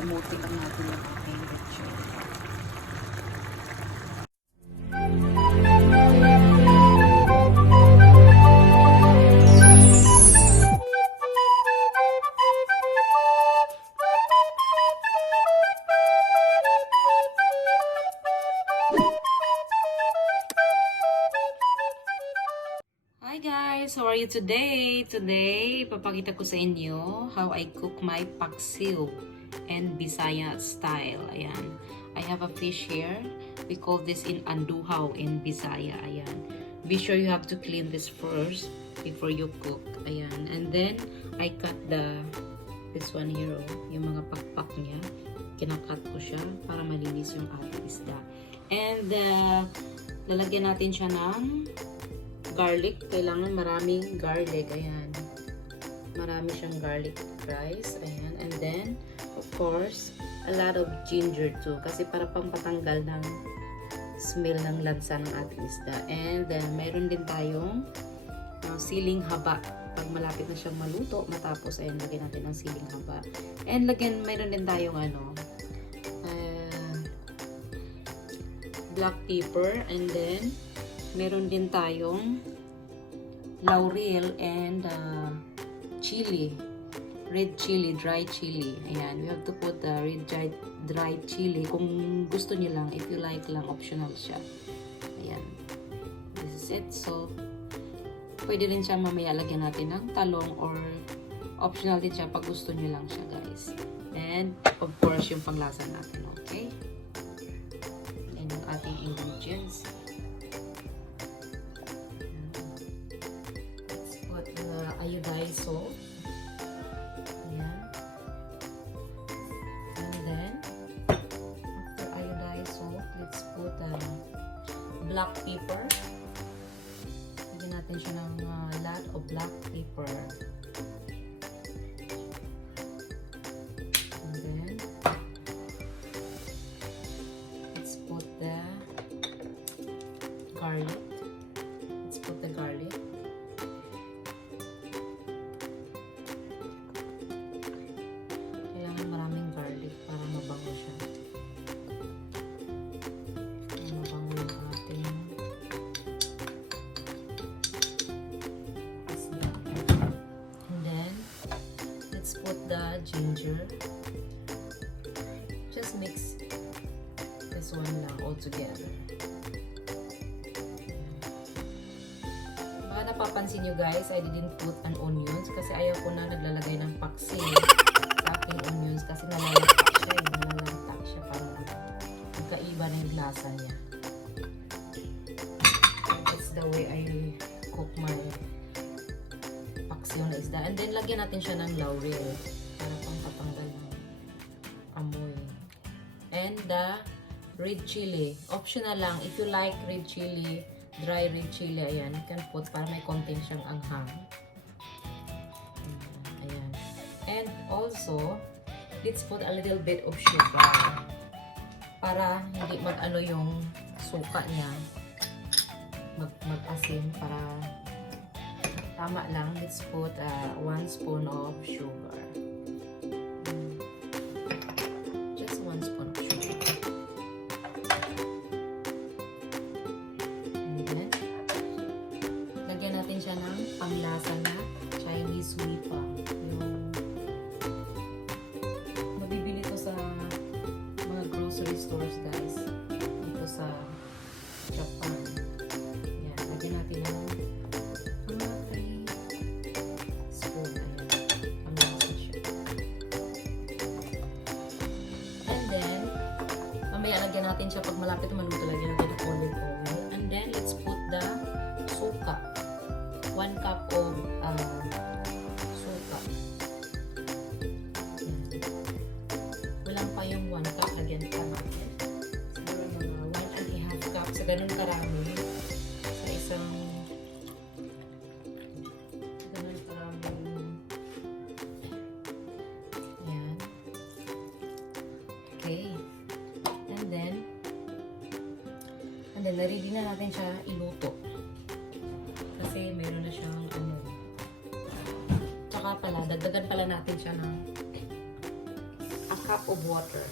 palamuti lang natin yung ating lechon. Hi guys! How are you today? Today, papakita ko sa inyo how I cook my paksiw and Bisaya style. Ayan. I have a fish here. We call this in anduhaw in Bisaya. Ayan. Be sure you have to clean this first before you cook. Ayan. And then, I cut this one here, yung mga pakpak niya. Kinakat ko siya para malinis yung ating isda. And, lalagyan natin siya ng garlic. Kailangan maraming garlic. Ayan. Marami siyang garlic rice. Ayan. And then, of course, a lot of ginger too. Kasi para pampatanggal ng smell ng lansa ng ating isda. And then, mayroon din tayong siling haba. Pag malapit na siyang maluto, matapos, ayan, lagyan natin ng siling haba. And mayroon din tayong black pepper. And then, meron din tayong laurel and chili. Red chili, dry chili. Ayan, we have to put the red dry chili. Kung gusto niyo lang, if you like lang, optional siya. Ayan. This is it. So, pwede rin siya mamaya lagyan natin ng talong or optional din siya pag gusto niyo lang siya, guys. And, of course, yung panglasa natin, okay? Ayan yung ating ingredients. Iodized salt. Ayan. And then, after iodized salt, let's put black pepper. Lagyan natin siya ng lot of black pepper. And then, let's put the garlic. Let's put the garlic. The ginger, just mix this one lang all together. Baka napapansin nyo guys, I didn't put an onions kasi ayaw ko na naglalagay ng paksiw sa aking onions kasi nalalanta siya parang magkaiba na yung lasa niya. That's the way I cook my paksiw na isda. And then lagyan natin siya ng laurel para pampatanggal ng amoy. And the red chili, optional lang. If you like red chili, dry red chili, ayan, you can put para may konting siyang anghang. Ayan. And also, let's put a little bit of sugar para hindi mag-ano yung suka niya, mag-asim, para tama lang. Let's put 1 spoon of sugar. Just 1 spoon of sugar. And then, lagyan natin siya ng panglasa na Chinese wipa. Yung mabibili ko sa mga grocery stores, guys. Dito sa Japan. Yan, lagyan natin ng lagyan natin siya pag malapit na maluto, lagyan natin ng olive oil. And then, let's put the suka. 1 cup of suka. Walang pa yung 1 cup, lagyan pa natin. Siguro mga 1.5 cup. Sa ganun karami. Sa isang ganun karami. Ayan. Okay. And then, ready na natin siya iluto. Kasi meron na siyang Tsaka pala, dagdagan pala natin siya ng cup of water.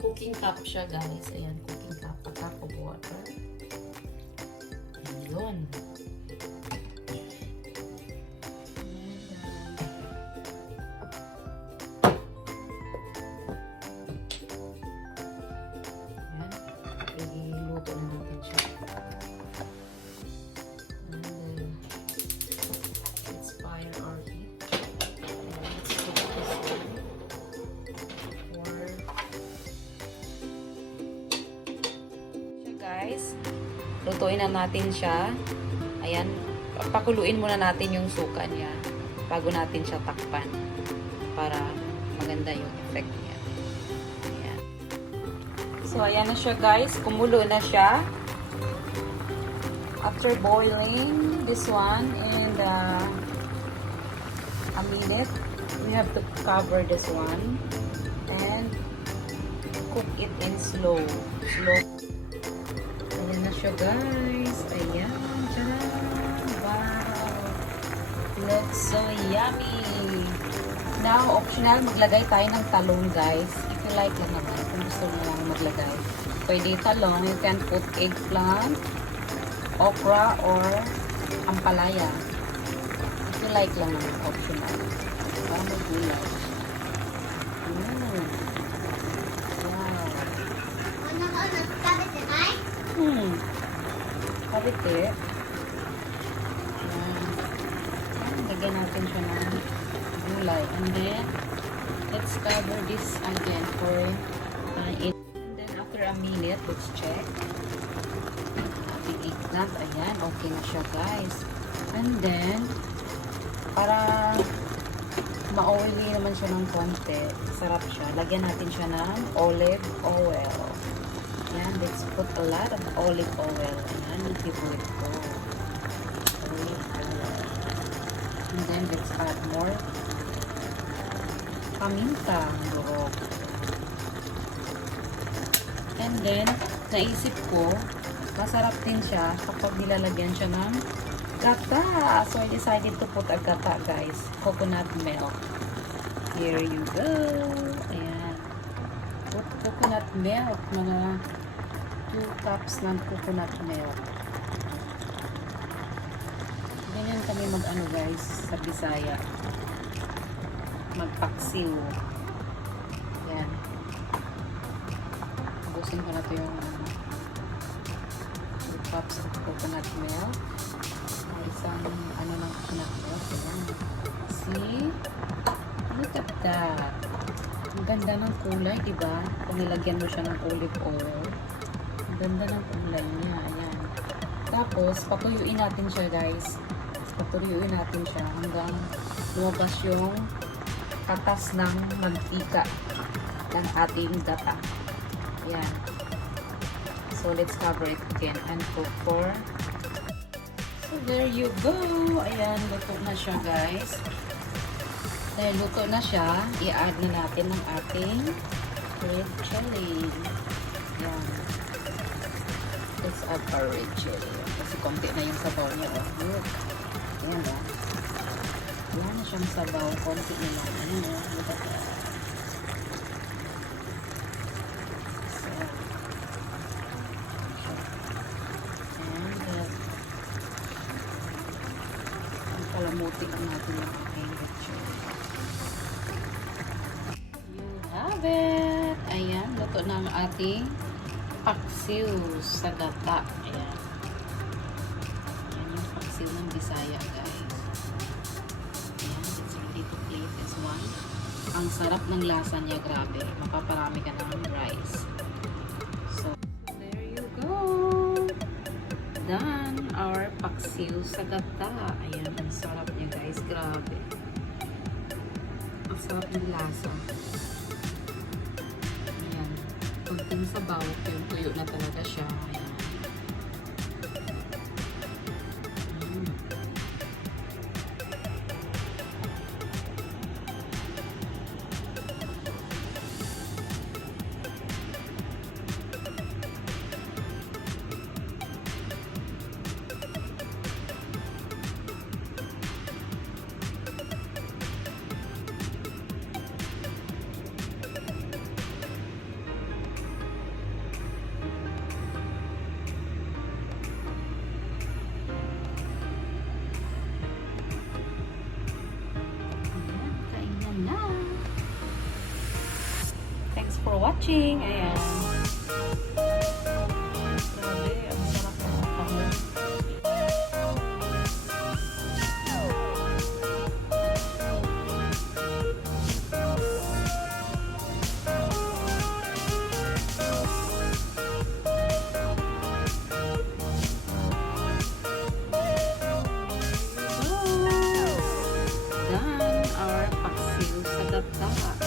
Cooking cup siya, guys. Ayan, cooking cup. A cup of water. Ayun. Iluto na natin siya. Let's fire our heat. Let's cook this one for guys. Lutuin na natin siya. Ayan. Pakuluin muna natin yung suka niya bago natin siya takpan para maganda yung effect niya. So, ayan na siya guys. Kumulo na siya. After boiling this one and a minute, we have to cover this one and cook it in slow. Ayan na siya guys. Ayan. Tcharam! Wow! Looks so yummy! Now, optional, maglagay tayo ng talong guys. If you like lang naman, kung gusto mo lang maglagay. Pwede talong, you can put eggplant, okra, or ampalaya. If you like lang naman, optional. Para may gulay. Wow. Kabite. Lagyan natin siya ng gulay. And then, let's cover this again for and then after a minute, let's check. Ating eggplant. Ayan, okay na siya guys. And then, para ma-oily naman siya ng konti, sarap siya. Lagyan natin siya ng olive oil. Ayan, let's put a lot of olive oil. Ayan, yung favorite ko. Olive oil. And then, let's add more paminta, durog. And then, naisip ko, masarap din siya kapag nilalagyan siya ng gata. So, I decided to put a gata, guys. Coconut milk. Here you go. Ayan. Put coconut milk. Mga 2 cups ng coconut milk. Ganyan kami mag-ano, guys, sa Bisaya. Magpaksiw. Yan. Ubusin ko na ito yung 2 cups of coconut milk. Isang ano ng coconut milk. Yan. See? Look at that. Ang ganda ng kulay, diba? Kung nilagyan mo siya ng olive oil. Ang ganda ng kulay niya. Ayan. Tapos, patuyuin natin siya, guys. Patuyuin natin siya hanggang lumabas yung katas ng mantika ng ating gata. Ayan. So, let's cover it again and cook for... So, there you go. Ayan, luto na siya, guys. Dahil luto na siya, i-add na natin ang ating red chili. Ayan. Let's add our red chili. Kasi konti na yung sabaw niya. Oh. Ayan, oh. Wala na siyang sabaw. Konti na lang. Ayan, oh. Look at that. So, and ang palamuti ang natin yung ating red chili. You have it! Ayan, luto na ang ating paksiw sa gata. Ayan. Ayan yung paksiw ng Bisaya, guys. Ayan, it's ready to plate this one. Ang sarap ng lasa niya, grabe. Mapaparami ka ng rice. So, there you go. Done our paksiw sa gata. Ayan, ang sarap niya, guys. Grabe. Ang sarap ng lasa. Ayan. Kunting sabaw, tuyo na talaga siya. Ayan. for watching. Ayan. Grabe, ang sarap ng taho. Done our paksiw sa gata.